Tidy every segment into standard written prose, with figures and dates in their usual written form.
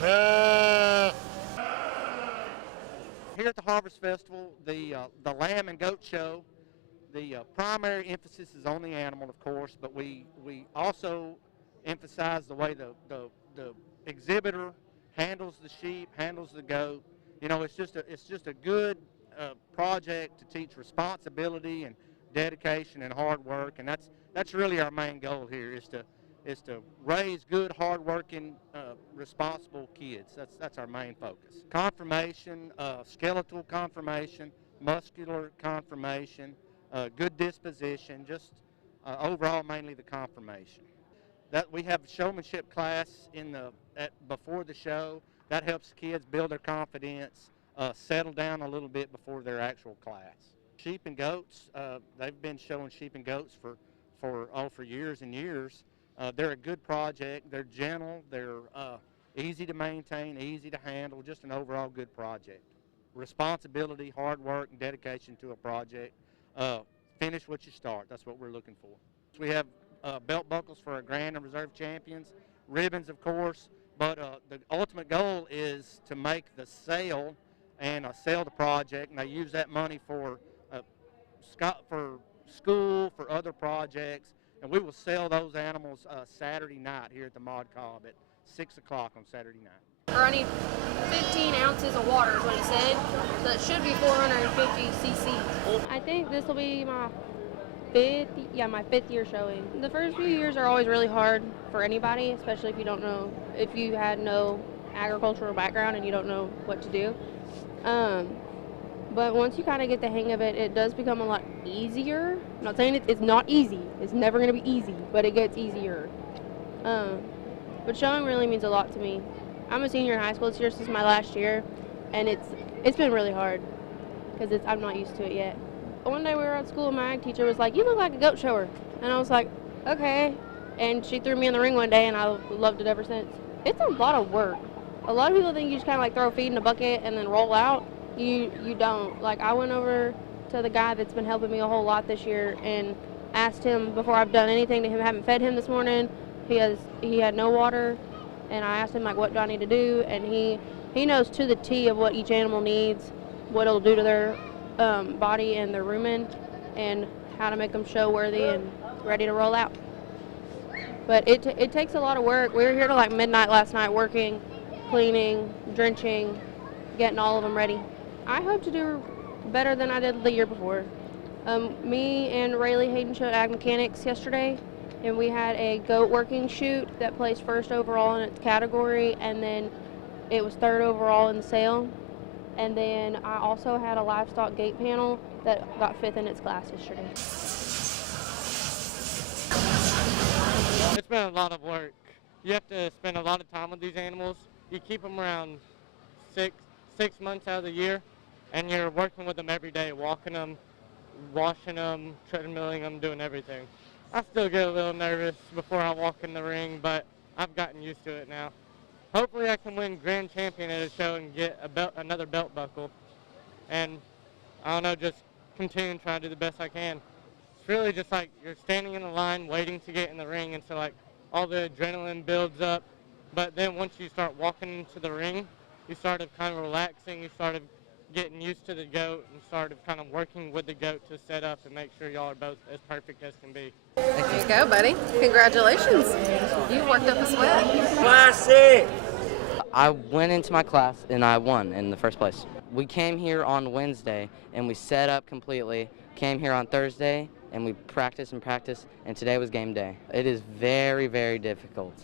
Here at the Harvest Festival, the Lamb and Goat Show, the primary emphasis is on the animal, of course, but we also emphasize the way the exhibitor handles the sheep, handles the goat. You know, it's just a good project to teach responsibility and dedication and hard work, and that's really our main goal here is to raise good, hard-working, responsible kids. That's our main focus. Conformation, skeletal conformation, muscular conformation, good disposition, just overall mainly the conformation. That we have showmanship class before the show. That helps the kids build their confidence, settle down a little bit before their actual class. Sheep and goats, they've been showing sheep and goats for years and years. They're a good project. They're gentle. They're easy to maintain, easy to handle, just an overall good project. Responsibility, hard work, and dedication to a project. Finish what you start. That's what we're looking for. We have belt buckles for our grand and reserve champions, ribbons, of course, but the ultimate goal is to make the sale and sell the project, and they use that money for school, for other projects, and we will sell those animals Saturday night here at the Mod Cobb at 6 o'clock on Saturday night. I need 15 ounces of water is what he said, so it should be 450 cc. I think this will be my fifth year showing. The first few years are always really hard for anybody, especially if you had no agricultural background and you don't know what to do. But once you kind of get the hang of it, it does become a lot easier. I'm not saying it's not easy. It's never going to be easy, but it gets easier. But showing really means a lot to me. I'm a senior in high school this year. This is my last year, and it's been really hard because I'm not used to it yet. One day we were at school and my ag teacher was like, "You look like a goat shower." And I was like, "Okay." And she threw me in the ring one day, and I loved it ever since. It's a lot of work. A lot of people think you just kind of like throw feed in a bucket and then roll out. You don't. Like, I went over to the guy that's been helping me a whole lot this year and asked him before I've done anything to him. I haven't fed him this morning. He had no water, and I asked him, like, what do I need to do? And he knows to the T of what each animal needs, what it'll do to their body and their rumen, and how to make them show worthy and ready to roll out. But it takes a lot of work. We were here till like midnight last night working, cleaning, drenching, getting all of them ready. I hope to do better than I did the year before. Me and Rayleigh Hayden showed ag mechanics yesterday, and we had a goat working chute that placed first overall in its category, and then it was third overall in the sale. And then I also had a livestock gate panel that got fifth in its class yesterday. It's been a lot of work. You have to spend a lot of time with these animals. You keep them around six months out of the year, and you're working with them every day, walking them, washing them, treadmilling them, doing everything. I still get a little nervous before I walk in the ring, but I've gotten used to it now. Hopefully I can win grand champion at a show and get another belt buckle. And I don't know, just continue and try to do the best I can. It's really just like you're standing in the line waiting to get in the ring, and so like all the adrenaline builds up. But then once you start walking into the ring, you start kind of relaxing, you start getting used to the goat, and start kind of working with the goat to set up and make sure y'all are both as perfect as can be. There you go, buddy. Congratulations. You worked up a sweat. Classic! I went into my class and I won in the first place. We came here on Wednesday and we set up completely, came here on Thursday and we practiced, and today was game day. It is very, very difficult.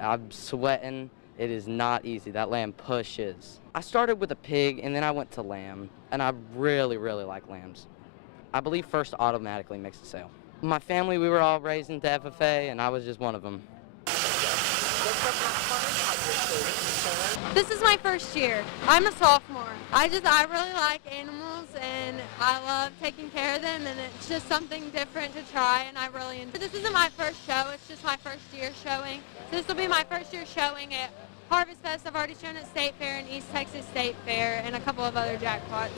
I'm sweating. It is not easy. That lamb pushes. I started with a pig and then I went to lamb, and I really, really like lambs. I believe first automatically makes the sale. My family, we were all raised into FFA, and I was just one of them. This is my first year. I'm a sophomore. I really like animals, and I love taking care of them, and it's just something different to try, and I really enjoy. This isn't my first show. It's just my first year showing. So this will be my first year showing at Harvest Fest, I've already shown at State Fair and East Texas State Fair and a couple of other jackpots.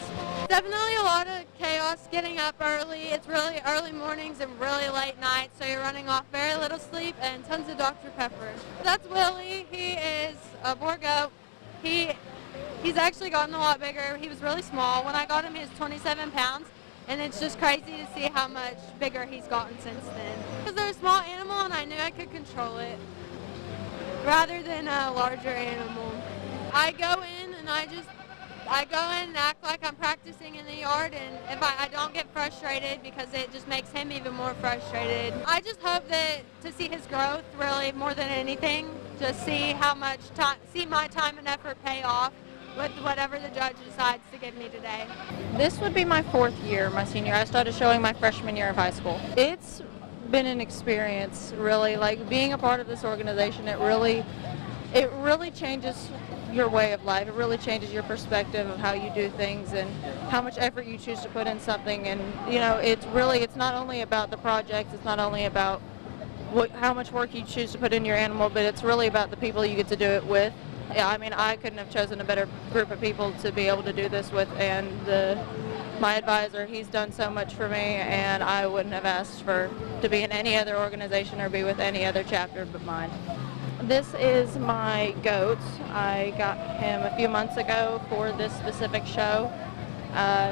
Definitely a lot of chaos getting up early. It's really early mornings and really late nights, so you're running off very little sleep and tons of Dr. Pepper. That's Willie. He is a boar goat. He's actually gotten a lot bigger. He was really small. When I got him, he was 27 pounds, and it's just crazy to see how much bigger he's gotten since then. Because they're a small animal, and I knew I could control it, rather than a larger animal. I go in and I go in and act like I'm practicing in the yard, and if I don't get frustrated because it just makes him even more frustrated. I just hope that to see his growth really more than anything, just see how much time, see my time and effort pay off with whatever the judge decides to give me today. This would be my 4th year, my senior. I started showing my freshman year of high school. It's been an experience, really, like being a part of this organization. It really changes your way of life. It really changes your perspective of how you do things and how much effort you choose to put in something. And it's not only about the projects, it's not only about how much work you choose to put in your animal, but it's really about the people you get to do it with. Yeah, I mean, I couldn't have chosen a better group of people to be able to do this with, and my advisor, he's done so much for me, and I wouldn't have asked to be in any other organization or be with any other chapter but mine. This is my goat. I got him a few months ago for this specific show.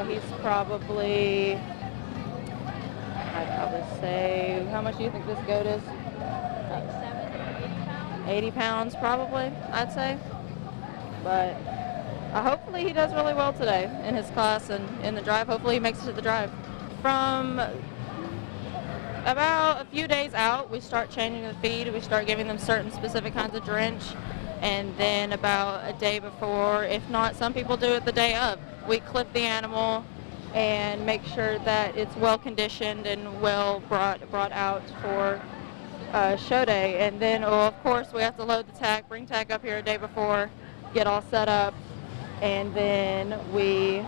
He's probably, I'd probably say, how much do you think this goat is? 80 pounds probably, I'd say. But hopefully he does really well today in his class and in the drive. Hopefully he makes it to the drive. From about a few days out, we start changing the feed. We start giving them certain specific kinds of drench. And then about a day before, if not, some people do it the day of. We clip the animal and make sure that it's well conditioned and well brought out for show day. And then, of course, we have to load the tack, bring tack up here a day before, get all set up, and then we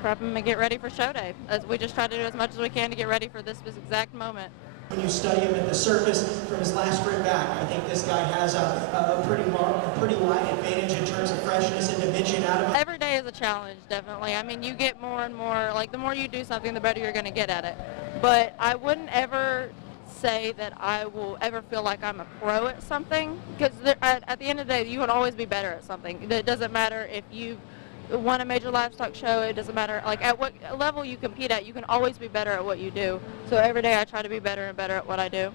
prep them and get ready for show day. As we just try to do as much as we can to get ready for this exact moment. When you study him at the surface from his last sprint back, I think this guy has a pretty wide advantage in terms of freshness and dimension out of him. Every day is a challenge, definitely. I mean, you get more and more, like the more you do something, the better you're going to get at it. But I wouldn't ever say that I will ever feel like I'm a pro at something, because at the end of the day, you would always be better at something. It doesn't matter if you won a major livestock show. It doesn't matter like at what level you compete at. You can always be better at what you do. So every day I try to be better and better at what I do.